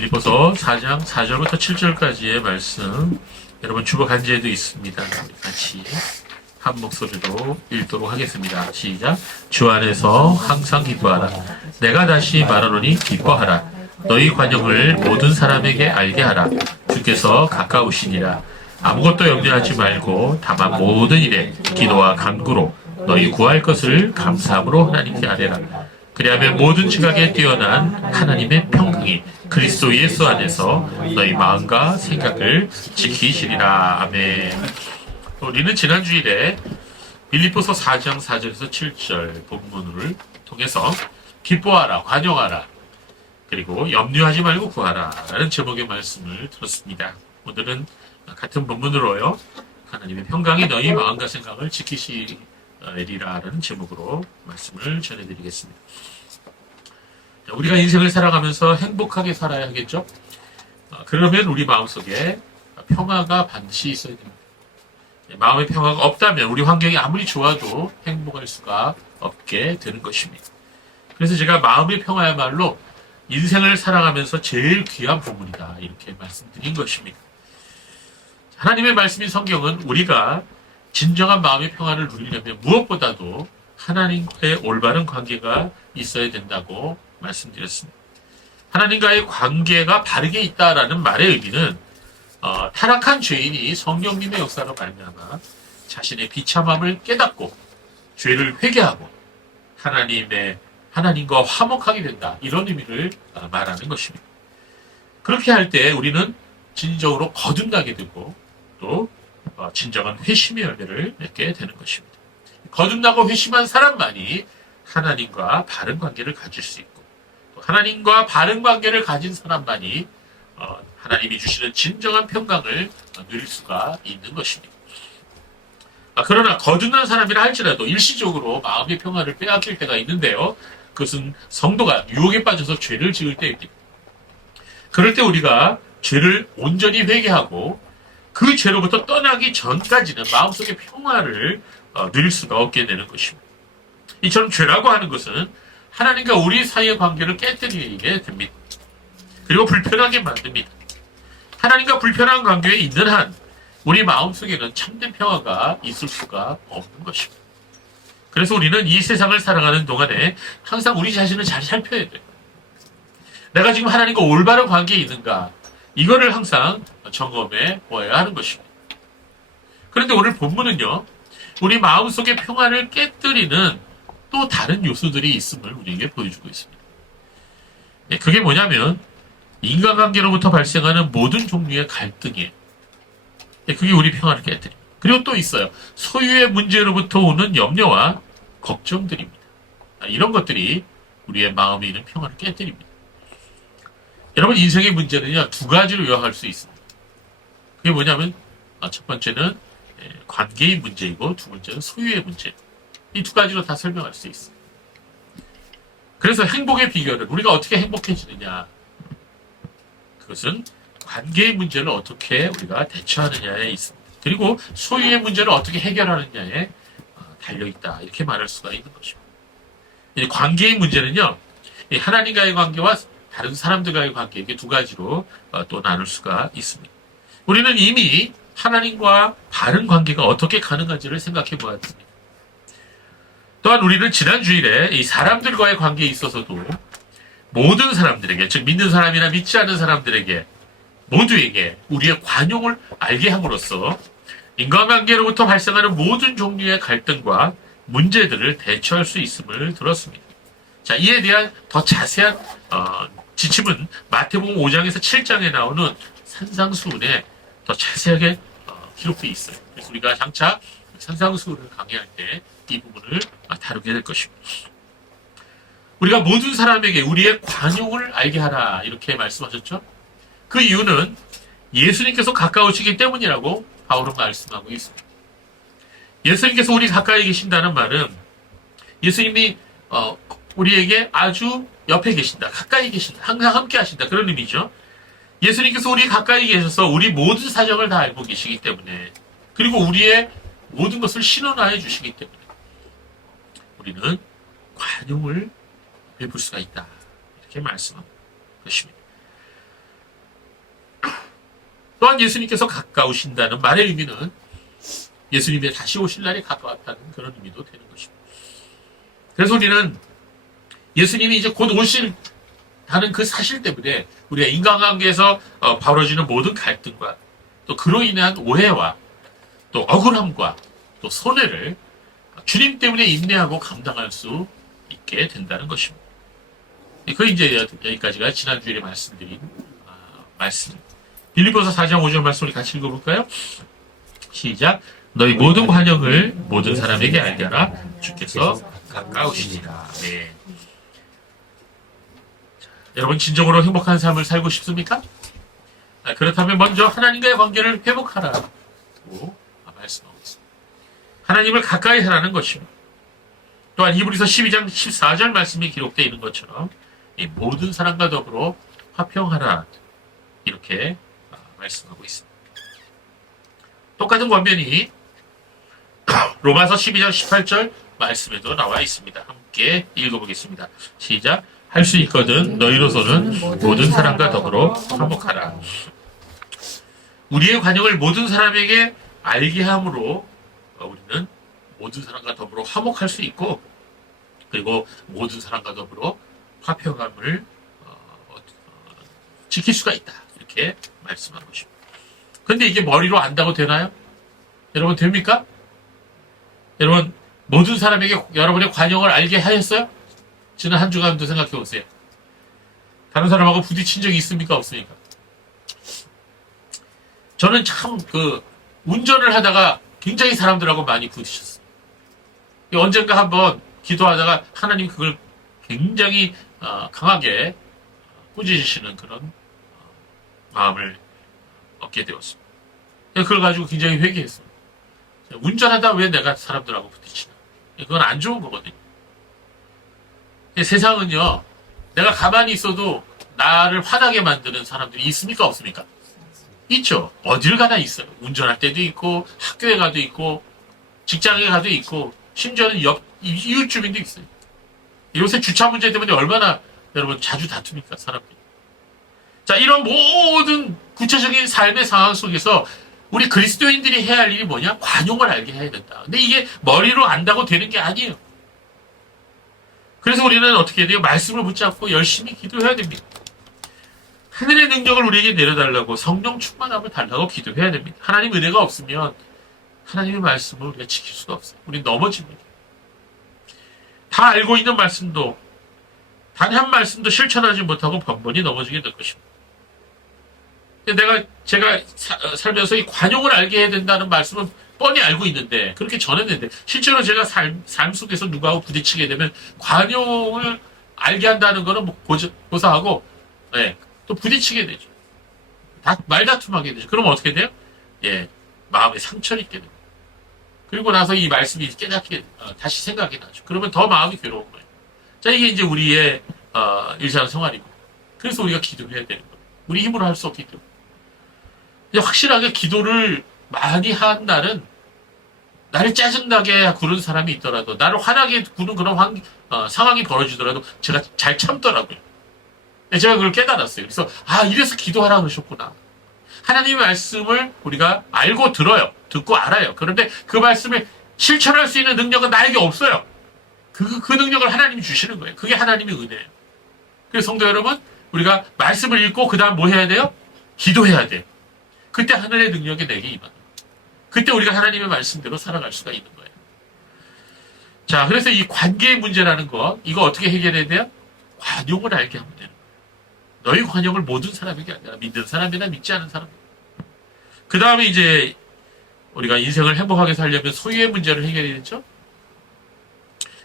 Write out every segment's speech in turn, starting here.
빌립보서 4장 4절부터 7절까지의 말씀 여러분 주보 간지에도 있습니다. 같이 한 목소리로 읽도록 하겠습니다. 시작. 주 안에서 항상 기뻐하라. 내가 다시 말하노니 기뻐하라. 너희 관용을 모든 사람에게 알게 하라. 주께서 가까우시니라. 아무것도 염려하지 말고 다만 모든 일에 기도와 간구로 너희 구할 것을 감사함으로 하나님께 아뢰라. 그리하면 모든 지각에 뛰어난 하나님의 평강이 그리스도 예수 안에서 너희 마음과 생각을 지키시리라. 아멘. 우리는 지난 주일에 빌립보서 4장 4절에서 7절 본문을 통해서 기뻐하라, 관용하라, 그리고 염려하지 말고 구하라 라는 제목의 말씀을 들었습니다. 오늘은 같은 본문으로요, 하나님의 평강이 너희 마음과 생각을 지키시리라라는 제목으로 말씀을 전해드리겠습니다. 우리가 인생을 살아가면서 행복하게 살아야 하겠죠? 그러면 우리 마음속에 평화가 반드시 있어야 됩니다. 마음의 평화가 없다면 우리 환경이 아무리 좋아도 행복할 수가 없게 되는 것입니다. 그래서 제가 마음의 평화야말로 인생을 살아가면서 제일 귀한 보물이다 이렇게 말씀드린 것입니다. 하나님의 말씀인 성경은 우리가 진정한 마음의 평화를 누리려면 무엇보다도 하나님과의 올바른 관계가 있어야 된다고 말씀드렸습니다. 하나님과의 관계가 바르게 있다라는 말의 의미는 타락한 죄인이 성령님의 역사로 말미암아 자신의 비참함을 깨닫고 죄를 회개하고 하나님과 화목하게 된다, 이런 의미를 말하는 것입니다. 그렇게 할 때 우리는 진정으로 거듭나게 되고 또 진정한 회심의 열매를 맺게 되는 것입니다. 거듭나고 회심한 사람만이 하나님과 바른 관계를 가질 수 있고, 또 하나님과 바른 관계를 가진 사람만이 하나님이 주시는 진정한 평강을 누릴 수가 있는 것입니다. 그러나 거듭난 사람이라 할지라도 일시적으로 마음의 평화를 빼앗길 때가 있는데요, 그것은 성도가 유혹에 빠져서 죄를 지을 때입니다. 그럴 때 우리가 죄를 온전히 회개하고 그 죄로부터 떠나기 전까지는 마음속의 평화를 누릴 수가 없게 되는 것입니다. 이처럼 죄라고 하는 것은 하나님과 우리 사이의 관계를 깨뜨리게 됩니다. 그리고 불편하게 만듭니다. 하나님과 불편한 관계에 있는 한 우리 마음속에는 참된 평화가 있을 수가 없는 것입니다. 그래서 우리는 이 세상을 살아가는 동안에 항상 우리 자신을 잘 살펴야 돼요. 내가 지금 하나님과 올바른 관계에 있는가, 이거를 항상 점검해 보아야 하는 것입니다. 그런데 오늘 본문은요, 우리 마음속의 평화를 깨뜨리는 또 다른 요소들이 있음을 우리에게 보여주고 있습니다. 그게 뭐냐면 인간관계로부터 발생하는 모든 종류의 갈등이에요. 그게 우리 평화를 깨뜨립니다. 그리고 또 있어요. 소유의 문제로부터 오는 염려와 걱정들입니다. 이런 것들이 우리의 마음에 있는 평화를 깨뜨립니다. 여러분, 인생의 문제는요, 두 가지로 요약할 수 있습니다. 그게 뭐냐면 첫 번째는 관계의 문제이고 두 번째는 소유의 문제. 이 두 가지로 다 설명할 수 있어요. 그래서 행복의 비결은 우리가 어떻게 행복해지느냐, 그것은 관계의 문제를 어떻게 우리가 대처하느냐에 있습니다. 그리고 소유의 문제를 어떻게 해결하느냐에 달려있다, 이렇게 말할 수가 있는 것입니다. 관계의 문제는요, 하나님과의 관계와 다른 사람들과의 관계, 이게 두 가지로 또 나눌 수가 있습니다. 우리는 이미 하나님과 바른 관계가 어떻게 가능한지를 생각해 보았습니다. 또한 우리는 지난 주일에 이 사람들과의 관계에 있어서도 모든 사람들에게, 즉 믿는 사람이나 믿지 않는 사람들에게 모두에게 우리의 관용을 알게 함으로써 인간관계로부터 발생하는 모든 종류의 갈등과 문제들을 대처할 수 있음을 들었습니다. 자, 이에 대한 더 자세한 지침은 마태복음 5장에서 7장에 나오는 산상수훈에 더 자세하게 기록되어 있어요. 그래서 우리가 장차 산상수훈을 강의할 때 이 부분을 다루게 될 것입니다. 우리가 모든 사람에게 우리의 관용을 알게 하라, 이렇게 말씀하셨죠. 그 이유는 예수님께서 가까우시기 때문이라고 바울은 말씀하고 있습니다. 예수님께서 우리 가까이 계신다는 말은 예수님이 우리에게 아주 옆에 계신다, 가까이 계신다, 항상 함께 하신다, 그런 의미죠. 예수님께서 우리 가까이 계셔서 우리 모든 사정을 다 알고 계시기 때문에, 그리고 우리의 모든 것을 신원화해 주시기 때문에 우리는 관용을 베풀 수가 있다, 이렇게 말씀한 것입니다. 또한 예수님께서 가까우신다는 말의 의미는 예수님의 다시 오실 날이 가까웠다는 그런 의미도 되는 것입니다. 그래서 우리는 예수님이 이제 곧 오실다는 그 사실 때문에 우리가 인간관계에서 벌어지는 모든 갈등과 또 그로 인한 오해와 또 억울함과 또 손해를 주님 때문에 인내하고 감당할 수 있게 된다는 것입니다. 그 이제 여기까지가 지난주에 말씀드린 말씀. 빌립보서 4장 5절 말씀 우리 같이 읽어볼까요? 시작. 너희 모든 관역을 모든 사람에게 알게 하라. 주께서 가까우시니라. 네. 여러분 진정으로 행복한 삶을 살고 싶습니까? 그렇다면 먼저 하나님과의 관계를 회복하라고 말씀하고 있습니다. 하나님을 가까이 하라는 것입니다. 또한 히브리서 12장 14절 말씀이 기록되어 있는 것처럼 이 모든 사람과 더불어 화평하라 이렇게 말씀하고 있습니다. 똑같은 권면이 로마서 12장 18절 말씀에도 나와 있습니다. 함께 읽어보겠습니다. 시작. 할 수 있거든 너희로서는 모든 사람과 더불어 화목하라. 우리의 관역을 모든 사람에게 알게 함으로 우리는 모든 사람과 더불어 화목할 수 있고 그리고 모든 사람과 더불어 화평함을 지킬 수가 있다. 이렇게 말씀한 것입니다. 그런데 이게 머리로 안다고 되나요? 여러분 됩니까? 여러분 모든 사람에게 여러분의 관역을 알게 하였어요? 지난 한 주간도 생각해 보세요. 다른 사람하고 부딪힌 적이 있습니까? 없습니까? 저는 참 운전을 하다가 굉장히 사람들하고 많이 부딪혔어요. 언젠가 한번 기도하다가 하나님 그걸 굉장히 강하게 꾸짖으시는 그런 마음을 얻게 되었습니다. 그걸 가지고 굉장히 회개했어요. 운전하다 왜 내가 사람들하고 부딪히나? 그건 안 좋은 거거든요. 세상은요, 내가 가만히 있어도 나를 화나게 만드는 사람들이 있습니까? 없습니까? 있죠. 어딜 가나 있어요. 운전할 때도 있고, 학교에 가도 있고, 직장에 가도 있고, 심지어는 이웃 주민도 있어요. 요새 주차 문제 때문에 얼마나 여러분 자주 다툽니까, 사람들이. 자, 이런 모든 구체적인 삶의 상황 속에서 우리 그리스도인들이 해야 할 일이 뭐냐? 관용을 알게 해야 된다. 근데 이게 머리로 안다고 되는 게 아니에요. 그래서 우리는 어떻게 해야 돼요? 말씀을 붙잡고 열심히 기도해야 됩니다. 하늘의 능력을 우리에게 내려달라고 성령 충만함을 달라고 기도해야 됩니다. 하나님 은혜가 없으면 하나님의 말씀을 우리가 지킬 수가 없어요. 우리는 넘어집니다. 다 알고 있는 말씀도 단 한 말씀도 실천하지 못하고 번번이 넘어지게 될 것입니다. 제가 살면서 이 관용을 알게 해야 된다는 말씀은 뻔히 알고 있는데 그렇게 전했는데 실제로 제가 삶 속에서 누구하고 부딪히게 되면 관용을 알게 한다는 거는 고사하고 또 부딪히게 되죠. 말다툼하게 되죠. 그러면 어떻게 돼요? 마음에 상처를 입게 됩니다. 그리고 나서 이 말씀이 깨닫게 다시 생각이 나죠. 그러면 더 마음이 괴로운 거예요. 자, 이게 이제 우리의 일상생활입니다. 그래서 우리가 기도해야 되는 거예요. 우리 힘으로 할 수 없기 때문에. 확실하게 기도를 많이 한 날은 나를 짜증나게 구는 사람이 있더라도 나를 화나게 구는 그런 상황이 벌어지더라도 제가 잘 참더라고요. 제가 그걸 깨달았어요. 그래서 이래서 기도하라 그러셨구나. 하나님의 말씀을 우리가 알고 들어요. 듣고 알아요. 그런데 그 말씀을 실천할 수 있는 능력은 나에게 없어요. 그 능력을 하나님이 주시는 거예요. 그게 하나님의 은혜예요. 그래서 성도 여러분, 우리가 말씀을 읽고 그 다음 뭐 해야 돼요? 기도해야 돼요. 그때 하늘의 능력이 내게 임하는 거예요. 그때 우리가 하나님의 말씀대로 살아갈 수가 있는 거예요. 자, 그래서 이 관계의 문제라는 거, 이거 어떻게 해결해야 돼요? 관용을 알게 하면 되는 거예요. 너희 관용을 모든 사람에게 알게 하라. 믿는 사람이나 믿지 않은 사람. 그 다음에 이제 우리가 인생을 행복하게 살려면 소유의 문제를 해결해야겠죠?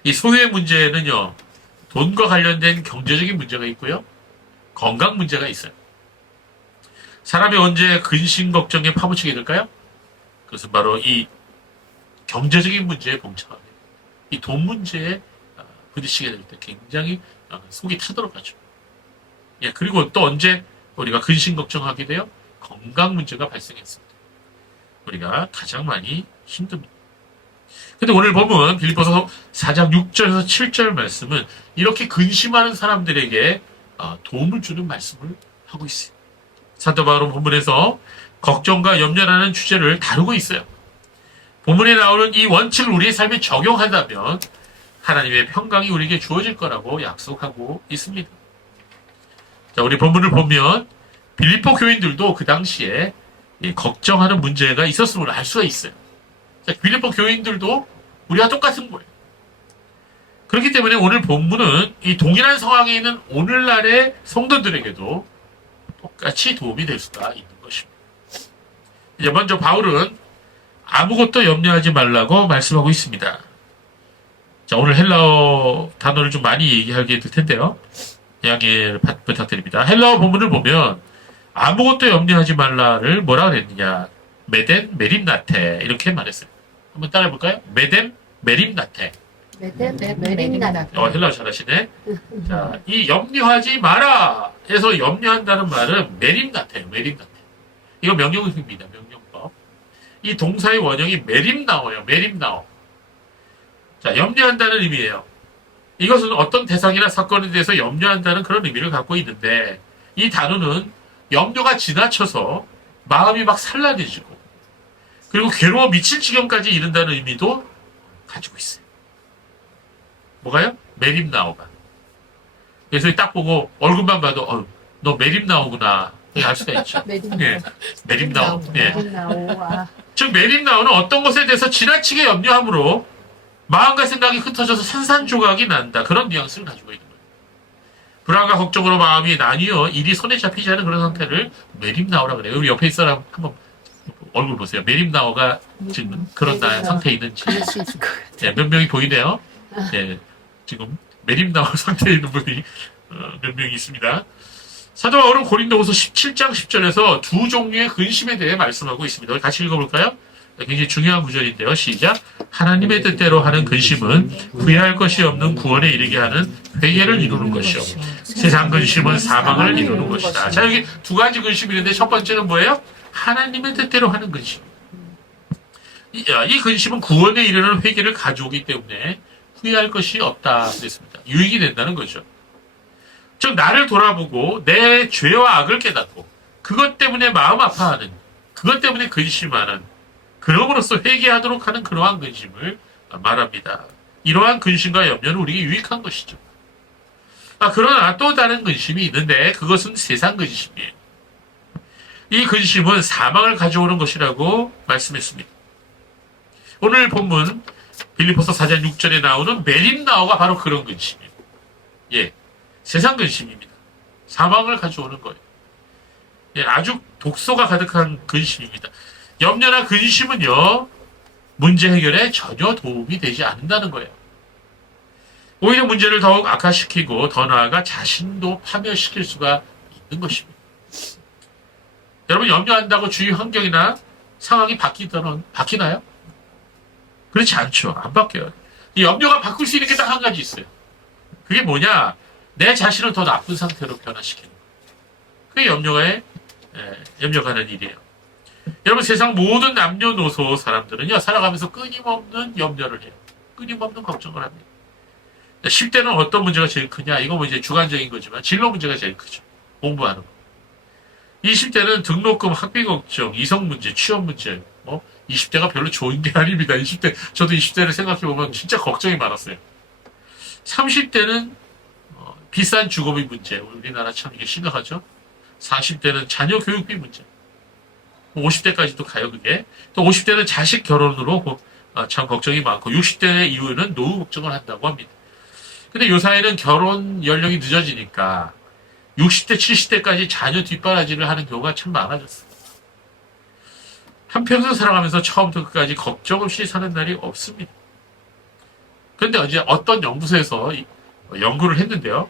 이 소유의 문제는요, 돈과 관련된 경제적인 문제가 있고요, 건강 문제가 있어요. 사람이 언제 근심 걱정에 파묻히게 될까요? 그것은 바로 이 경제적인 문제에 봉착하게 돼요. 이 돈 문제에 부딪히게 될 때 굉장히 속이 타도록 하죠. 그리고 또 언제 우리가 근심 걱정하게 돼요? 건강 문제가 발생했습니다. 우리가 가장 많이 힘듭니다. 근데 오늘 보면 빌립보서 4장 6절에서 7절 말씀은 이렇게 근심하는 사람들에게 도움을 주는 말씀을 하고 있어요. 사도 바울은 본문에서 걱정과 염려라는 주제를 다루고 있어요. 본문에 나오는 이 원칙을 우리의 삶에 적용한다면 하나님의 평강이 우리에게 주어질 거라고 약속하고 있습니다. 자, 우리 본문을 보면 빌립보 교인들도 그 당시에 걱정하는 문제가 있었음을 알 수가 있어요. 자, 빌립보 교인들도 우리와 똑같은 거예요. 그렇기 때문에 오늘 본문은 이 동일한 상황에 있는 오늘날의 성도들에게도 똑같이 도움이 될 수가 있는 것입니다. 이제 먼저 바울은 아무것도 염려하지 말라고 말씀하고 있습니다. 자, 오늘 헬라어 단어를 좀 많이 얘기하게 될 텐데요. 양해 부탁드립니다. 헬라어 본문을 보면 아무것도 염려하지 말라를 뭐라 그랬느냐? 메덴 메림나테 이렇게 말했어요. 한번 따라해 볼까요? 메덴 메림나테. 메림나테. 헬라어 잘하시네. 자, 이 염려하지 마라 에서 염려한다는 말은 메림나테예요. 메림나테. 이거 명령입니다. 명령법. 이 동사의 원형이 메림나오예요. 메림나오. 자, 염려한다는 의미예요. 이것은 어떤 대상이나 사건에 대해서 염려한다는 그런 의미를 갖고 있는데 이 단어는 염려가 지나쳐서 마음이 막 산란해지고 그리고 괴로워 미칠 지경까지 이른다는 의미도 가지고 있어요. 뭐가요? 메림나오가. 그래서 딱 보고 얼굴만 봐도 너 메림나오구나 알 수가 있죠. 예, 메림나오. 예. 즉 메림나오는 어떤 것에 대해서 지나치게 염려함으로 마음과 생각이 흩어져서 산산조각이 난다. 그런 뉘앙스를 가지고 있는 거예요. 불안과 걱정으로 마음이 나뉘어 일이 손에 잡히지 않은 그런 상태를 메림나오라고 그래요. 우리 옆에 있는 사람 한번 얼굴 보세요. 메림나오가 지금 그런 상태에 있는지. 예, 몇 명이 보이네요. 예, 지금 메림나오 상태에 있는 분이 몇 명이 있습니다. 사도 바울은 고린도후서 17장 10절에서 두 종류의 근심에 대해 말씀하고 있습니다. 같이 읽어볼까요? 굉장히 중요한 구절인데요. 시작. 하나님의 뜻대로 하는 근심은 후회할 것이 없는 구원에 이르게 하는 회개를 이루는 것이요. 세상 근심은 사망을 이루는 것이다. 자, 여기 두 가지 근심이 있는데 첫 번째는 뭐예요? 하나님의 뜻대로 하는 근심. 이 근심은 구원에 이르는 회개를 가져오기 때문에 후회할 것이 없다 그랬습니다. 유익이 된다는 거죠. 즉 나를 돌아보고 내 죄와 악을 깨닫고 그것 때문에 마음 아파하는, 그것 때문에 근심하는, 그럼으로써 회개하도록 하는 그러한 근심을 말합니다. 이러한 근심과 염려는 우리에게 유익한 것이죠. 그러나 또 다른 근심이 있는데 그것은 세상 근심이에요. 이 근심은 사망을 가져오는 것이라고 말씀했습니다. 오늘 본문 빌립보서 4장 6절에 나오는 메림나오가 바로 그런 근심이에요. 예, 세상 근심입니다. 사망을 가져오는 거예요. 예, 아주 독소가 가득한 근심입니다. 염려나 근심은요, 문제 해결에 전혀 도움이 되지 않는다는 거예요. 오히려 문제를 더욱 악화시키고 더 나아가 자신도 파멸시킬 수가 있는 것입니다. 여러분, 염려한다고 주위 환경이나 상황이 바뀌나요? 그렇지 않죠. 안 바뀌어요. 이 염려가 바꿀 수 있는 게 딱 한 가지 있어요. 그게 뭐냐? 내 자신을 더 나쁜 상태로 변화시키는 거예요. 그게 염려가 하는 일이에요. 여러분, 세상 모든 남녀노소 사람들은요, 살아가면서 끊임없는 염려를 해요. 끊임없는 걱정을 합니다. 10대는 어떤 문제가 제일 크냐? 이거 뭐 이제 주관적인 거지만 진로 문제가 제일 크죠. 공부하는 거. 20대는 등록금, 학비 걱정, 이성 문제, 취업 문제. 20대가 별로 좋은 게 아닙니다. 저도 20대를 생각해보면 진짜 걱정이 많았어요. 30대는 비싼 주거비 문제. 우리나라 참 이게 심각하죠. 40대는 자녀 교육비 문제. 50대까지도 가요, 그게. 또 50대는 자식 결혼으로 참 걱정이 많고, 60대 이후에는 노후 걱정을 한다고 합니다. 근데 요 사회는 결혼 연령이 늦어지니까 60대, 70대까지 자녀 뒷바라지를 하는 경우가 참 많아졌어요. 한평생 살아가면서 처음부터 끝까지 걱정 없이 사는 날이 없습니다. 그런데 이제 어떤 연구소에서 연구를 했는데요.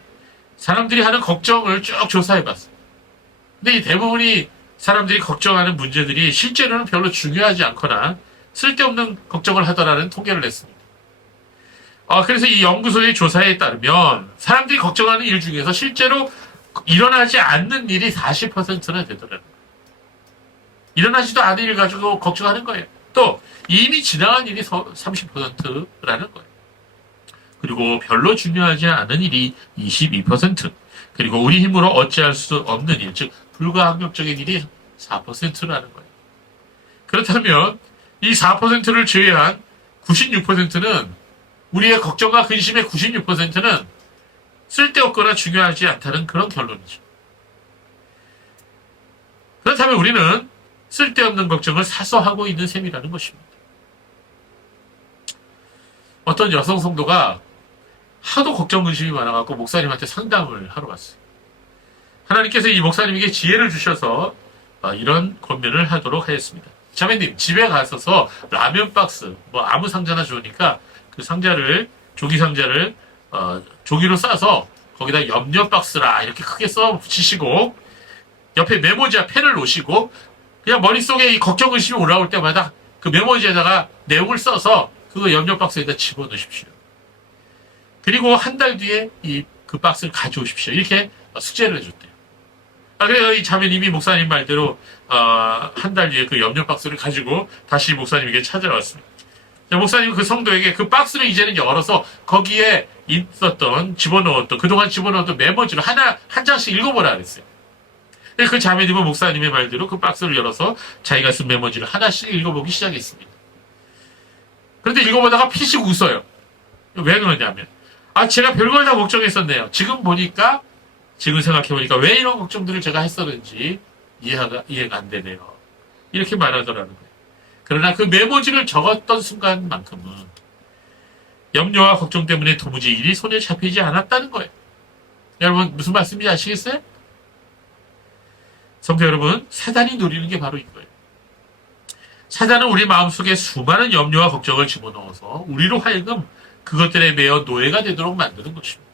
사람들이 하는 걱정을 쭉 조사해봤어요. 근데 이 대부분이 사람들이 걱정하는 문제들이 실제로는 별로 중요하지 않거나 쓸데없는 걱정을 하더라는 통계를 냈습니다. 그래서 이 연구소의 조사에 따르면 사람들이 걱정하는 일 중에서 실제로 일어나지 않는 일이 40%나 되더라고요. 일어나지도 않은 일 가지고 걱정하는 거예요. 또 이미 지나간 일이 30%라는 거예요. 그리고 별로 중요하지 않은 일이 22%, 그리고 우리 힘으로 어찌할 수 없는 일, 즉 불가항력적인 일이 4%라는 거예요. 그렇다면 이 4%를 제외한 96%는 우리의 걱정과 근심의 96%는 쓸데없거나 중요하지 않다는 그런 결론이죠. 그렇다면 우리는 쓸데없는 걱정을 사서 하고 있는 셈이라는 것입니다. 어떤 여성 성도가 하도 걱정 근심이 많아갖고 목사님한테 상담을 하러 왔어요. 하나님께서 이 목사님에게 지혜를 주셔서 이런 권면을 하도록 하였습니다. 자매님, 집에 가셔서 라면 박스, 아무 상자나 좋으니까 그 상자를, 조기 상자를 조기로 싸서 거기다 염려 박스라 이렇게 크게 써 붙이시고 옆에 메모지와 펜을 놓으시고 그냥 머릿속에 이 걱정 근심이 올라올 때마다 그 메모지에다가 내용을 써서 그거 염려 박스에다 집어넣으십시오. 그리고 한 달 뒤에 그 박스를 가져오십시오. 이렇게 숙제를 해줬대요. 그래서 이 자매님이 목사님 말대로 한 달 뒤에 그 염려 박스를 가지고 다시 목사님에게 찾아왔습니다. 목사님은 그 성도에게 그 박스를 이제는 열어서 거기에 집어넣었던 그동안 집어넣었던 메모지를 한 장씩 읽어보라 그랬어요. 그 자매님은 목사님의 말대로 그 박스를 열어서 자기가 쓴 메모지를 하나씩 읽어보기 시작했습니다. 그런데 읽어보다가 피식 웃어요. 왜 그러냐면 제가 별걸 다 걱정했었네요. 지금 생각해보니까 왜 이런 걱정들을 제가 했었는지 이해가 안 되네요. 이렇게 말하더라는 거예요. 그러나 그 메모지를 적었던 순간만큼은 염려와 걱정 때문에 도무지 일이 손에 잡히지 않았다는 거예요. 여러분 무슨 말씀인지 아시겠어요? 성도 여러분, 사단이 노리는 게 바로 이거예요. 사단은 우리 마음속에 수많은 염려와 걱정을 집어넣어서 우리로 하여금 그것들에 매여 노예가 되도록 만드는 것입니다.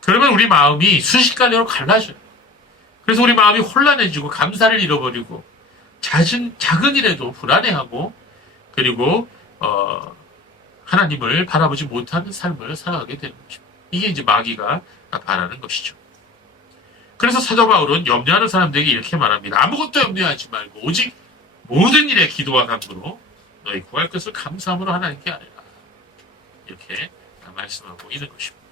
그러면 우리 마음이 순식간으로 갈라져요. 그래서 우리 마음이 혼란해지고 감사를 잃어버리고 작은 일에도 불안해하고 그리고 하나님을 바라보지 못하는 삶을 살아가게 되는 것입니다. 이게 이제 마귀가 바라는 것이죠. 그래서 사도 바울은 염려하는 사람들에게 이렇게 말합니다. 아무것도 염려하지 말고 오직 모든 일에 기도와 간구로 너희 구할 것을 감사함으로 하나님께 아뢰라. 이렇게 말씀하고 있는 것입니다.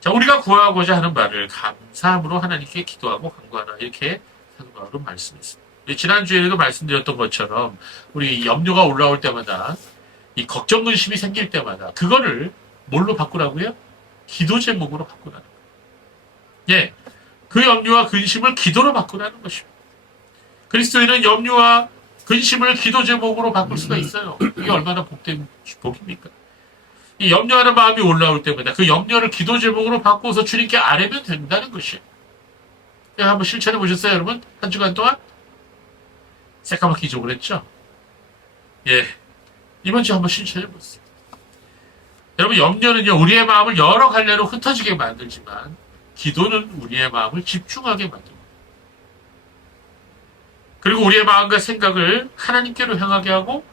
자, 우리가 구하고자 하는 바를 감사함으로 하나님께 기도하고 간구하라. 이렇게 사도 바울은 말씀했습니다. 지난주에도 말씀드렸던 것처럼 우리 염려가 올라올 때마다 이 걱정 근심이 생길 때마다 그거를 뭘로 바꾸라고요? 기도 제목으로 바꾸라는 거예요. 예, 그 염려와 근심을 기도로 바꾸라는 것입니다. 그리스도인은 염려와 근심을 기도 제목으로 바꿀 수가 있어요. 이게 얼마나 복된 복입니까? 이 염려하는 마음이 올라올 때마다 그 염려를 기도 제목으로 바꿔서 주님께 아뢰면 된다는 것이에요. 한번 실천해 보셨어요, 여러분? 한 주간 동안? 새까맣게 잊어버렸죠? 예. 이번 주 한번 실천해 보세요. 여러분, 염려는요, 우리의 마음을 여러 갈래로 흩어지게 만들지만, 기도는 우리의 마음을 집중하게 만듭니다. 그리고 우리의 마음과 생각을 하나님께로 향하게 하고,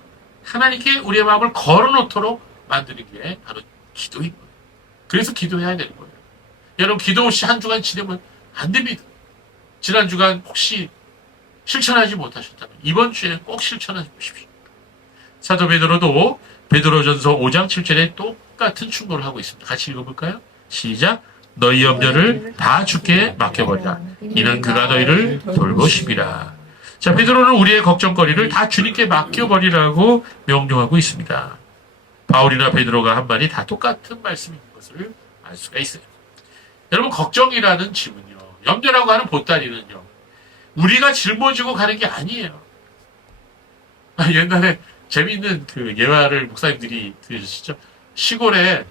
하나님께 우리의 마음을 걸어놓도록 만드는 게 바로 기도인 거예요. 그래서 기도해야 되는 거예요. 여러분, 기도 없이 한 주간 지내면 안 됩니다. 지난 주간 혹시 실천하지 못하셨다면 이번 주에 꼭 실천해 보십시오. 사도 베드로도 베드로전서 5장 7절에 똑같은 충고를 하고 있습니다. 같이 읽어볼까요? 시작. 너희 염려를 다 주께 맡겨버리라. 이는 그가 너희를 돌보심이라. 자, 베드로는 우리의 걱정거리를 다 주님께 맡겨버리라고 명령하고 있습니다. 바울이나 베드로가 한 말이 다 똑같은 말씀인 것을 알 수가 있어요. 여러분, 걱정이라는 짐은요, 염려라고 하는 보따리는요, 우리가 짊어지고 가는 게 아니에요. 옛날에 재미있는 그 예화를 목사님들이 들으시죠? 시골에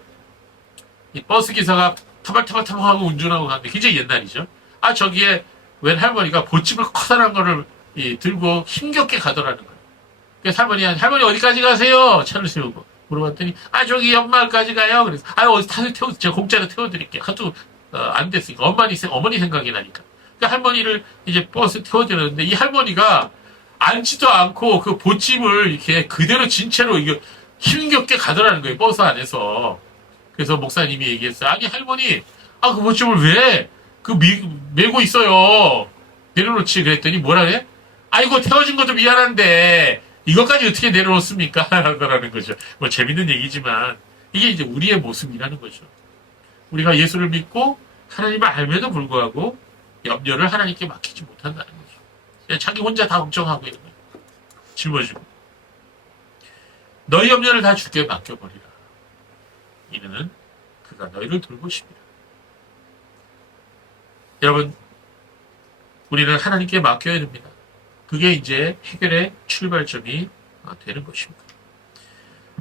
이 버스 기사가 타발타발타발하고 운전하고 가는데 굉장히 옛날이죠. 저기에 웬 할머니가 보침을 커다란 거를 들고 힘겹게 가더라는 거예요. 그래서 할머니 어디까지 가세요? 차를 세우고 물어봤더니 저기 옆마을까지 가요. 그래서 어디 타서 제가 공짜로 태워드릴게요. 하도 안 됐으니까 어머니 생각이 나니까. 그러니까 할머니를 이제 버스 태워드렸는데 이 할머니가 앉지도 않고 그 보침을 이렇게 그대로 진 채로 이게 힘겹게 가더라는 거예요. 버스 안에서. 그래서 목사님이 얘기했어요. 아니 할머니, 그 보침을 왜 메고 있어요? 내려놓지. 그랬더니 뭐라 그래? 이거 태워준 것도 미안한데 이것까지 어떻게 내려놓습니까? 하더라는 거죠. 뭐 재밌는 얘기지만 이게 이제 우리의 모습이라는 거죠. 우리가 예수를 믿고 하나님을 알면도 불구하고 염려를 하나님께 맡기지 못한다는 거죠. 그냥 자기 혼자 다 걱정하고 있는 거예요. 짊어지고. 너희 염려를 다 주께 맡겨버리라. 이는 그가 너희를 돌보십니다. 여러분, 우리는 하나님께 맡겨야 됩니다. 그게 이제 해결의 출발점이 되는 것입니다.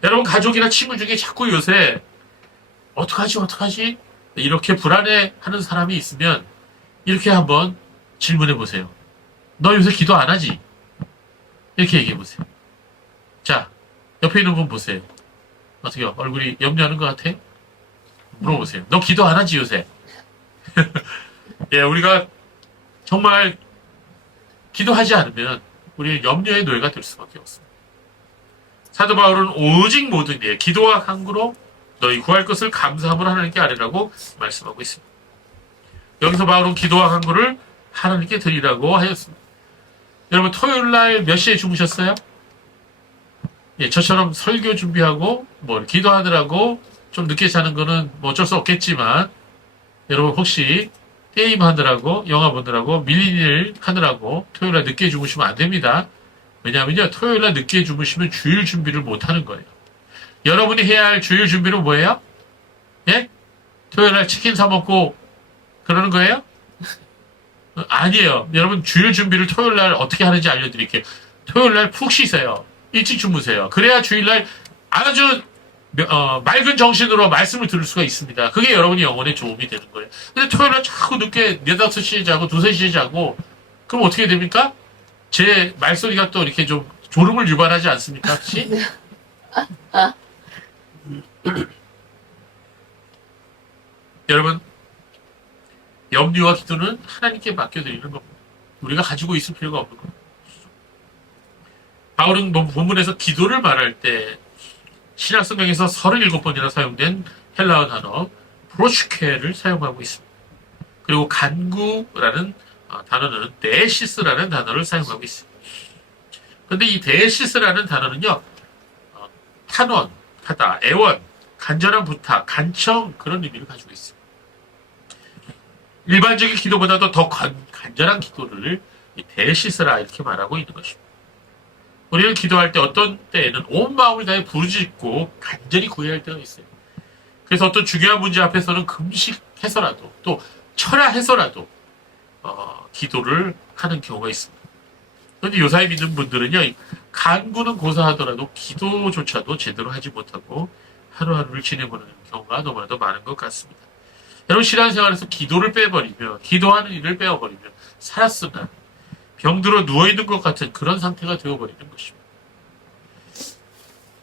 여러분, 가족이나 친구 중에 자꾸 요새 어떡하지? 이렇게 불안해하는 사람이 있으면 이렇게 한번 질문해 보세요. 너 요새 기도 안 하지? 이렇게 얘기해 보세요. 자, 옆에 있는 분 보세요. 어떻게요? 얼굴이 염려하는 것 같아? 물어보세요. 너 기도 안 하지 요새? 예, 우리가 정말 기도하지 않으면 우리는 염려의 노예가 될 수밖에 없습니다. 사도 바울은 오직 모든 일, 기도와 간구로 너희 구할 것을 감사함으로 하나님께 아뢰라고 말씀하고 있습니다. 여기서 바울은 기도와 간구를 하나님께 드리라고 하였습니다. 여러분, 토요일 날 몇 시에 주무셨어요? 예, 저처럼 설교 준비하고 기도하느라고 좀 늦게 자는 거는 어쩔 수 없겠지만, 여러분 혹시 게임 하느라고, 영화 보느라고, 밀린 일 하느라고 토요일 날 늦게 주무시면 안 됩니다. 왜냐하면요, 토요일 날 늦게 주무시면 주일 준비를 못 하는 거예요. 여러분이 해야 할 주일 준비는 뭐예요? 예? 토요일 날 치킨 사 먹고 그러는 거예요? 아니에요. 여러분, 주일 준비를 토요일 날 어떻게 하는지 알려드릴게요. 토요일 날 푹 쉬세요. 일찍 주무세요. 그래야 주일 날 아주 맑은 정신으로 말씀을 들을 수가 있습니다. 그게 여러분이 영혼에 도움이 되는 거예요. 근데 토요일 날 자꾸 늦게 4, 5시에 자고 2, 3시에 자고 그럼 어떻게 됩니까? 제 말소리가 또 이렇게 좀 졸음을 유발하지 않습니까? 혹시? 여러분, 염려와 기도는 하나님께 맡겨드리는 겁니다. 우리가 가지고 있을 필요가 없는 겁니다. 바울은 본문에서 기도를 말할 때 신약성경에서 37번이나 사용된 헬라어 단어 프로슈케를 사용하고 있습니다. 그리고 간구라는 단어는 데시스라는 단어를 사용하고 있습니다. 그런데 이 데시스라는 단어는요, 탄원, 하다, 애원, 간절한 부탁, 간청 그런 의미를 가지고 있습니다. 일반적인 기도보다도 더 간절한 기도를 데시스라 이렇게 말하고 있는 것입니다. 우리는 기도할 때 어떤 때에는 온 마음을 다해 부르짖고 간절히 구해야 할 때가 있어요. 그래서 어떤 중요한 문제 앞에서는 금식해서라도 또 철야해서라도 기도를 하는 경우가 있습니다. 그런데 요사이 믿는 분들은요, 간구는 고사하더라도 기도조차도 제대로 하지 못하고 하루하루를 지내보는 경우가 너무나도 많은 것 같습니다. 여러분, 신앙생활에서 기도를 빼버리면, 기도하는 일을 빼어버리면 살았으나 병들어 누워있는 것 같은 그런 상태가 되어버리는 것입니다.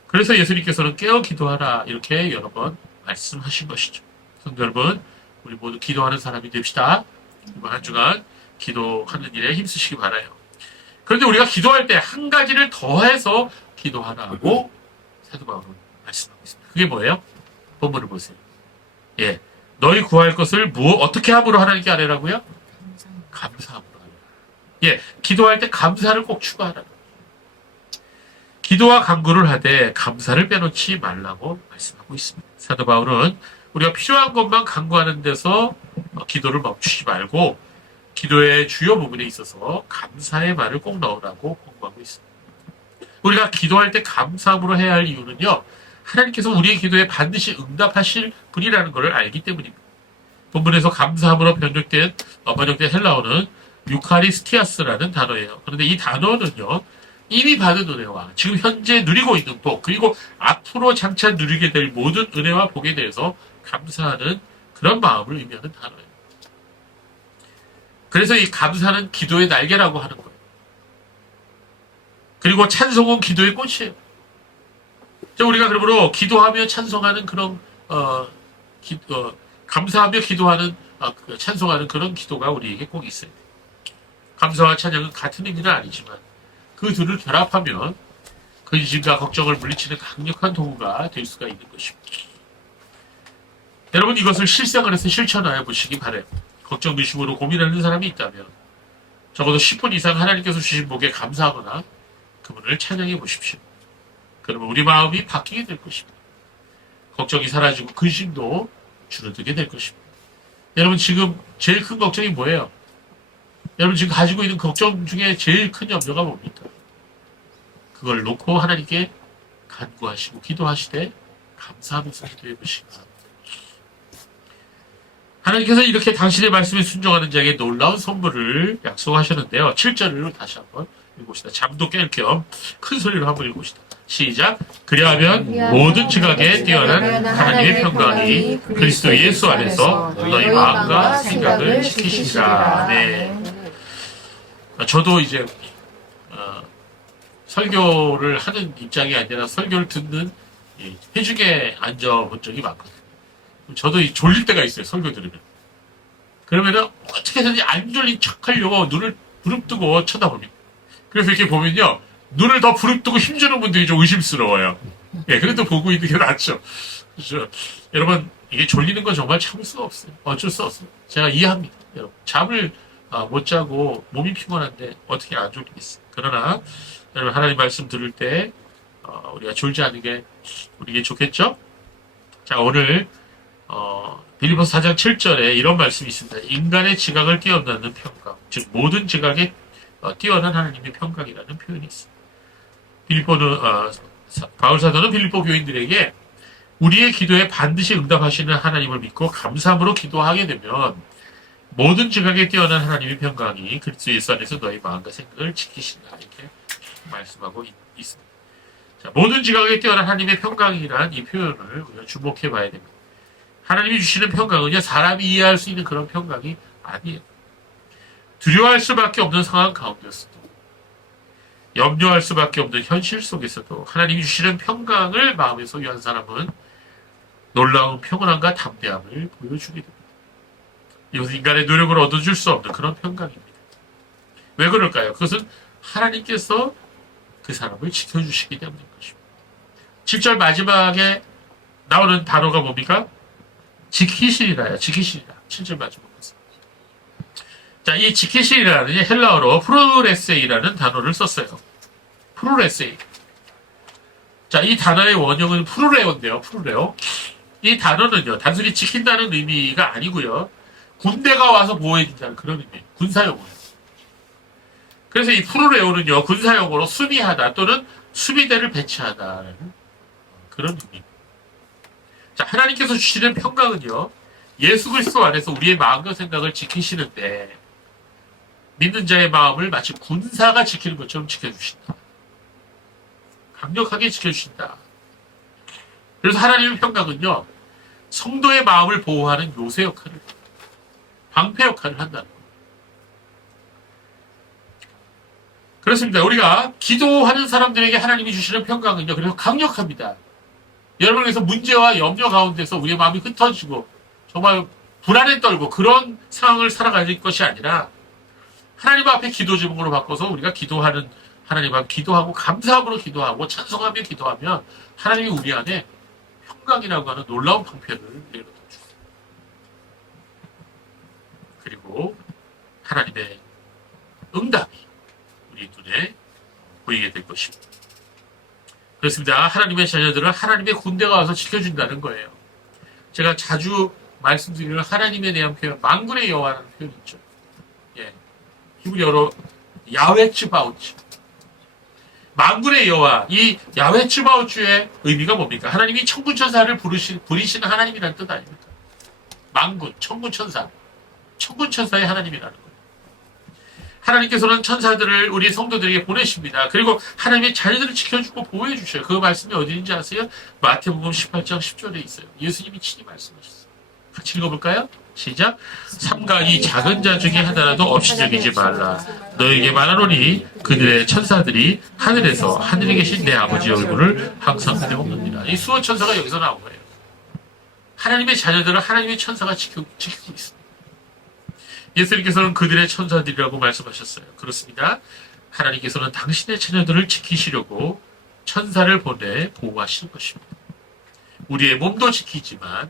그래서 예수님께서는 깨어 기도하라 이렇게 여러 번 말씀하신 것이죠. 성도 여러분, 우리 모두 기도하는 사람이 됩시다. 이번 한 주간 기도하는 일에 힘쓰시기 바라요. 그런데 우리가 기도할 때 한 가지를 더해서 기도하라고 사도 바울은 말씀하고 있습니다. 그게 뭐예요? 본문을 보세요. 예, 너희 구할 것을 어떻게 함으로 하나님께 아뢰라고요? 감사함으로 하라. 예, 기도할 때 감사를 꼭 추가하라. 기도와 간구를 하되 감사를 빼놓지 말라고 말씀하고 있습니다. 사도 바울은 우리가 필요한 것만 간구하는 데서 기도를 멈추지 말고 기도의 주요 부분에 있어서 감사의 말을 꼭 넣으라고 권고하고 있습니다. 우리가 기도할 때 감사함으로 해야 할 이유는요, 하나님께서 우리의 기도에 반드시 응답하실 분이라는 것을 알기 때문입니다. 본문에서 감사함으로 번역된 헬라어는 유카리스티아스라는 단어예요. 그런데 이 단어는요, 이미 받은 은혜와 지금 현재 누리고 있는 복, 그리고 앞으로 장차 누리게 될 모든 은혜와 복에 대해서 감사하는 그런 마음을 의미하는 단어예요. 그래서 이 감사는 기도의 날개라고 하는 거예요. 그리고 찬송은 기도의 꽃이에요. 우리가 그러므로 기도하며 찬송하는 그런 감사하며 기도하는 찬송하는 그런 기도가 우리에게 꼭 있어요. 감사와 찬양은 같은 의미는 아니지만 그 둘을 결합하면 근심과 걱정을 물리치는 강력한 도구가 될 수가 있는 것입니다. 여러분, 이것을 실생활에서 실천하여 보시기 바라요. 걱정, 근심으로 고민하는 사람이 있다면 적어도 10분 이상 하나님께서 주신 복에 감사하거나 그분을 찬양해 보십시오. 그러면 우리 마음이 바뀌게 될 것입니다. 걱정이 사라지고 근심도 줄어들게 될 것입니다. 여러분, 지금 제일 큰 걱정이 뭐예요? 여러분 지금 가지고 있는 걱정 중에 제일 큰 염려가 뭡니까? 그걸 놓고 하나님께 간구하시고 기도하시되 감사하면서 기도해 보시기 바랍니다. 하나님께서 이렇게 당신의 말씀에 순종하는 자에게 놀라운 선물을 약속하셨는데요. 7절을 다시 한번 읽읍시다. 잠도 깰 겸 큰 소리로 한번 읽읍시다. 시작. 그리하면 모든 지각에 뛰어난 하나님의 평강이 그리스도 예수 안에서 너희 마음과 생각을 지키시리라. 네. 저도 이제 설교를 하는 입장이 아니라 설교를 듣는 회중에 앉아본 적이 많거든요. 저도 졸릴 때가 있어요. 설교 들으면. 그러면은 어떻게든지 안 졸린 척하려고 눈을 부릅뜨고 쳐다봅니다. 그래서 이렇게 보면요, 눈을 더 부릅뜨고 힘주는 분들이 좀 의심스러워요. 예, 그래도 보고 있는 게 낫죠. 그렇죠? 여러분, 이게 졸리는 건 정말 참을 수가 없어요. 어쩔 수 없어요. 제가 이해합니다. 여러분, 잠을 못 자고 몸이 피곤한데 어떻게 안 졸리겠어요. 그러나 여러분, 하나님 말씀 들을 때 우리가 졸지 않는 게 우리에게 좋겠죠? 자, 오늘 빌립보서 4장 7절에 이런 말씀이 있습니다. 인간의 지각을 뛰어넘는 평강, 즉 모든 지각에 뛰어난 하나님의 평강이라는 표현이 있습니다. 바울 사도는 빌립보 교인들에게 우리의 기도에 반드시 응답하시는 하나님을 믿고 감사함으로 기도하게 되면 모든 지각에 뛰어난 하나님의 평강이 그리스도 예수 안에서 너희 마음과 생각을 지키신다, 이렇게 말씀하고 있습니다. 자, 모든 지각에 뛰어난 하나님의 평강이란 이 표현을 우리가 주목해 봐야 됩니다. 하나님이 주시는 평강은요, 사람이 이해할 수 있는 그런 평강이 아니에요. 두려워할 수밖에 없는 상황 가운데서도, 염려할 수밖에 없는 현실 속에서도 하나님이 주시는 평강을 마음에 소유한 사람은 놀라운 평온함과 담대함을 보여주게 됩니다. 이것은 인간의 노력으로 얻어줄 수 없는 그런 평강입니다. 왜 그럴까요? 그것은 하나님께서 그 사람을 지켜주시기 때문인 것입니다. 7절 마지막에 나오는 단어가 뭡니까? 지키시리라요. 지키시리라. 7절 마지막 말씀. 자, 이 지키시리라는 헬라어로 프로레세이라는 단어를 썼어요. 프로레세이. 자, 이 단어의 원형은 프루레오인데요. 프루레오. 이 단어는요, 단순히 지킨다는 의미가 아니고요, 군대가 와서 보호해준다는 그런 의미예요. 군사용어예요. 그래서 이 프루레오는요, 군사용어로 수비하다 또는 수비대를 배치하다라는 그런 의미입니다. 자, 하나님께서 주시는 평강은요, 예수 그리스도 안에서 우리의 마음과 생각을 지키시는데 믿는 자의 마음을 마치 군사가 지키는 것처럼 지켜주신다. 강력하게 지켜주신다. 그래서 하나님의 평강은요, 성도의 마음을 보호하는 요새 역할을, 방패 역할을 한다는 거예요. 그렇습니다. 우리가 기도하는 사람들에게 하나님이 주시는 평강은요, 그래서 강력합니다. 여러분께서 문제와 염려 가운데서 우리의 마음이 흩어지고 정말 불안에 떨고 그런 상황을 살아갈 것이 아니라 하나님 앞에 기도 제목으로 바꿔서 우리가 기도하는 하나님 앞에 기도하고 감사함으로 기도하고 찬송하며 기도하면 하나님이 우리 안에 평강이라고 하는 놀라운 방패를 내려놓아 주세요. 그리고 하나님의 응답이 우리 눈에 보이게 될 것입니다. 그렇습니다. 하나님의 자녀들은 하나님의 군대가 와서 지켜준다는 거예요. 제가 자주 말씀드리는 하나님에 대한 표현, 만군의 여호와라는 표현이 있죠. 예. 히브리어로 야훼 츠바오츠. 만군의 여호와, 이 야훼 츠바오츠의 의미가 뭡니까? 하나님이 천군천사를 부리시는 하나님이라는 뜻 아닙니까? 만군, 천군천사. 천군천사의 하나님이라는 거예요. 하나님께서는 천사들을 우리 성도들에게 보내십니다. 그리고 하나님의 자녀들을 지켜주고 보호해 주셔요. 그 말씀이 어디 있는지 아세요? 마태복음 18장 10절에 있어요. 예수님이 친히 말씀하셨어요. 같이 읽어볼까요? 시작. 삼가 이 작은 자 중에 하나라도 없이 여기지 말라. 너에게 말하노니 그들의 천사들이 하늘에서 하늘에 계신 내 아버지의 얼굴을 항상 내봅니다. 이 수호 천사가 여기서 나온 거예요. 하나님의 자녀들을 하나님의 천사가 지키고 있습니다. 예수님께서는 그들의 천사들이라고 말씀하셨어요. 그렇습니다. 하나님께서는 당신의 자녀들을 지키시려고 천사를 보내 보호하시는 것입니다. 우리의 몸도 지키지만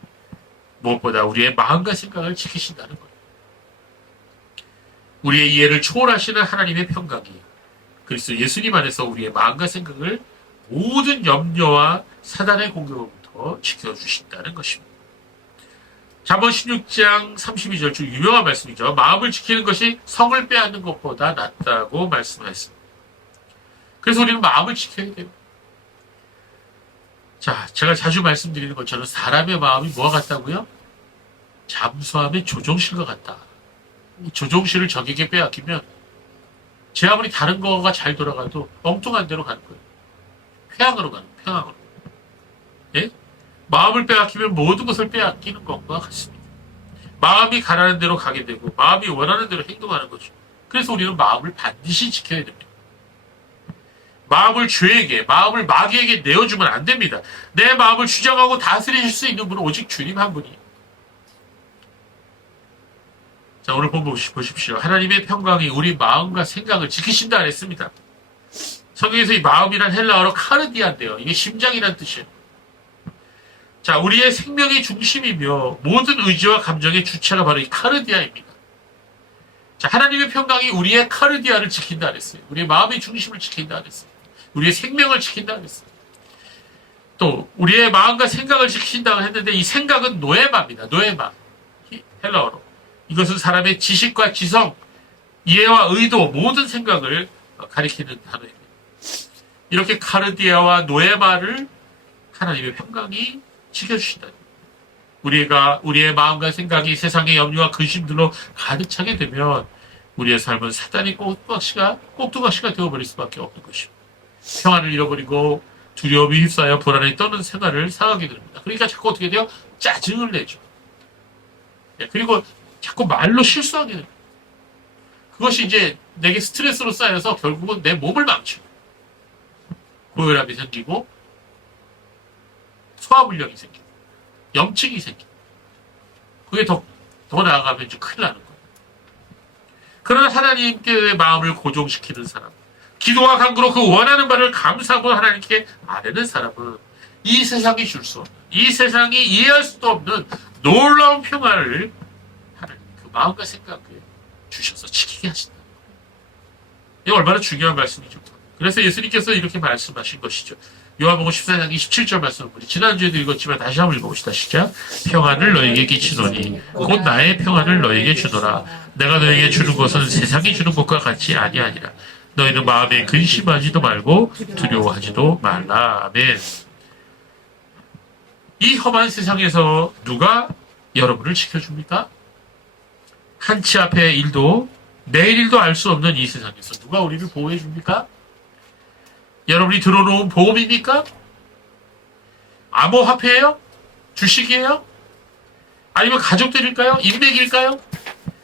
무엇보다 우리의 마음과 생각을 지키신다는 거예요. 우리의 이해를 초월하시는 하나님의 평강이 그리스도 예수님 안에서 우리의 마음과 생각을 모든 염려와 사단의 공격으로부터 지켜주신다는 것입니다. 잠언 16장 32절 중 유명한 말씀이죠. 마음을 지키는 것이 성을 빼앗는 것보다 낫다고 말씀하셨습니다. 그래서 우리는 마음을 지켜야 돼요. 자, 제가 자주 말씀드리는 것처럼 사람의 마음이 뭐와 같다고요? 잠수함의 조종실과 같다. 이 조종실을 적에게 빼앗기면 제 아무리 다른 거가 잘 돌아가도 엉뚱한 데로 가는 거예요. 폐항으로 가는 거예요. 폐항으로. 예? 마음을 빼앗기면 모든 것을 빼앗기는 것과 같습니다. 마음이 가라는 대로 가게 되고 마음이 원하는 대로 행동하는 거죠. 그래서 우리는 마음을 반드시 지켜야 됩니다. 마음을 죄에게, 마음을 마귀에게 내어주면 안 됩니다. 내 마음을 주장하고 다스리실 수 있는 분은 오직 주님 한 분이에요. 자, 오늘 본문 보십시오. 하나님의 평강이 우리 마음과 생각을 지키신다 그랬습니다. 성경에서 이 마음이란 헬라어로 카르디아인데요. 이게 심장이란 뜻이에요. 자, 우리의 생명의 중심이며 모든 의지와 감정의 주체가 바로 이 카르디아입니다. 자, 하나님의 평강이 우리의 카르디아를 지킨다 그랬어요. 우리의 마음의 중심을 지킨다 그랬어요. 우리의 생명을 지킨다 그랬어요. 또 우리의 마음과 생각을 지킨다고 했는데 이 생각은 노에마입니다. 노에마. 헬라어로. 이것은 사람의 지식과 지성, 이해와 의도, 모든 생각을 가리키는 단어입니다. 이렇게 카르디아와 노에마를 하나님의 평강이 지켜주신다. 우리의 마음과 생각이 세상의 염려와 근심들로 가득 차게 되면 우리의 삶은 사단이 꼭두각시가 되어버릴 수밖에 없는 것입니다. 평안을 잃어버리고 두려움이 휩싸여 불안에 떠는 생활을 살아가게 됩니다. 그러니까 자꾸 어떻게 돼요? 짜증을 내죠. 그리고 자꾸 말로 실수하게 됩니다. 그것이 이제 내게 스트레스로 쌓여서 결국은 내 몸을 망쳐요. 고혈압이 생기고 소화불량이 생기고 염증이 생기고 그게 더 나아가면 이제 큰일 나는 거예요. 그러나 하나님께 마음을 고정시키는 사람, 기도와 간구로 그 원하는 바를 감사하고 하나님께 아뢰는 사람은 이 세상이 줄 수 없는, 이 세상이 이해할 수도 없는 놀라운 평화를 하나님 그 마음과 생각에 주셔서 지키게 하신다. 이게 얼마나 중요한 말씀이죠. 그래서 예수님께서 이렇게 말씀하신 것이죠. 요한복음 14장 27절 말씀을 우리 지난주에도 읽었지만 다시 한번 읽어봅시다. 시작. 평안을 너에게 끼치노니 곧 나의 평안을 너에게 주노라. 내가 너에게 주는 것은 세상이 주는 것과 같이 아니하니라. 너희는 마음에 근심하지도 말고 두려워하지도 말라. 아멘. 이 험한 세상에서 누가 여러분을 지켜줍니까? 한치 앞의 일도 내일 일도 알 수 없는 이 세상에서 누가 우리를 보호해 줍니까? 여러분이 들어놓은 보험입니까? 암호화폐예요? 주식이에요? 아니면 가족들일까요? 인맥일까요?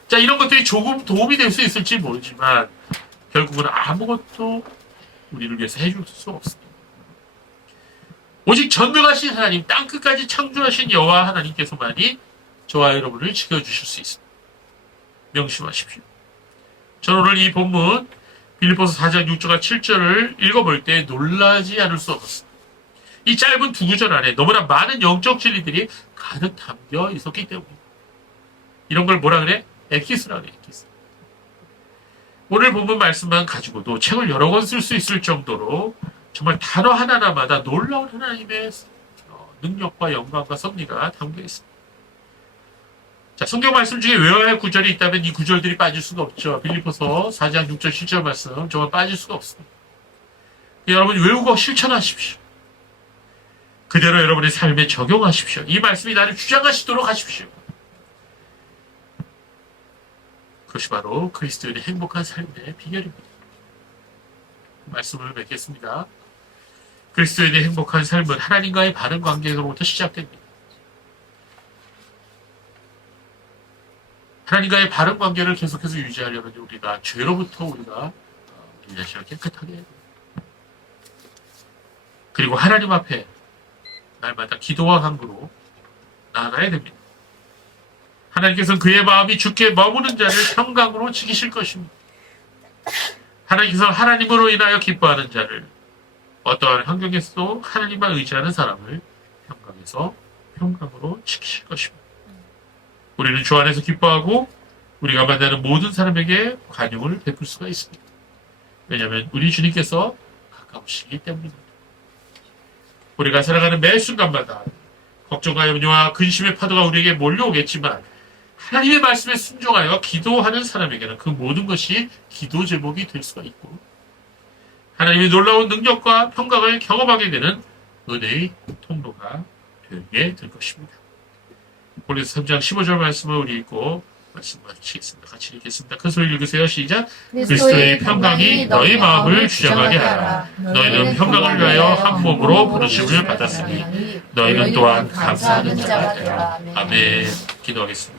자, 이런 것들이 조금 도움이 될 수 있을지 모르지만 결국은 아무것도 우리를 위해서 해줄 수 없습니다. 오직 전능하신 하나님, 땅끝까지 창조하신 여호와 하나님께서만이 저와 여러분을 지켜주실 수 있습니다. 명심하십시오. 저는 오늘 이 본문 빌립보서 4장 6절과 7절을 읽어볼 때 놀라지 않을 수 없었습니다. 이 짧은 두 구절 안에 너무나 많은 영적 진리들이 가득 담겨 있었기 때문입니다. 이런 걸 뭐라 그래? 엑기스라 그래, 엑기스. 오늘 본문 말씀만 가지고도 책을 여러 권 쓸 수 있을 정도로 정말 단어 하나하나마다 놀라운 하나님의 능력과 영광과 섭리가 담겨 있습니다. 자, 성경 말씀 중에 외워야 할 구절이 있다면 이 구절들이 빠질 수가 없죠. 빌립보서 4장 6절 7절 말씀 정말 빠질 수가 없습니다. 여러분 외우고 실천하십시오. 그대로 여러분의 삶에 적용하십시오. 이 말씀이 나를 주장하시도록 하십시오. 그것이 바로 그리스도인의 행복한 삶의 비결입니다. 말씀을 맺겠습니다. 그리스도인의 행복한 삶은 하나님과의 바른 관계로부터 시작됩니다. 하나님과의 바른 관계를 계속해서 유지하려면 우리가 죄로부터 우리 자신을 깨끗하게 해야 됩니다. 그리고 하나님 앞에 날마다 기도와 간구로 나아가야 됩니다. 하나님께서는 그의 마음이 주께 머무는 자를 평강으로 지키실 것입니다. 하나님께서는 하나님으로 인하여 기뻐하는 자를 어떠한 환경에서도 하나님만 의지하는 사람을 평강으로 지키실 것입니다. 우리는 주 안에서 기뻐하고 우리가 만나는 모든 사람에게 관용을 베풀 수가 있습니다. 왜냐하면 우리 주님께서 가까우시기 때문입니다. 우리가 살아가는 매 순간마다 걱정과 염려와 근심의 파도가 우리에게 몰려오겠지만 하나님의 말씀에 순종하여 기도하는 사람에게는 그 모든 것이 기도 제목이 될 수가 있고 하나님의 놀라운 능력과 평강을 경험하게 되는 은혜의 통로가 되게 될 것입니다. 고린도서 3장 15절 말씀을 우리 읽고 말씀 마치겠습니다. 같이 읽겠습니다. 큰 소리 읽으세요. 시작. 그리스도의 평강이 너희 마음을 주장하게 하라. 너희는 평강을 위하여 한 몸으로 부르심을 받았으니 너희는 또한 감사하는 자가 되라. 아멘. 기도하겠습니다.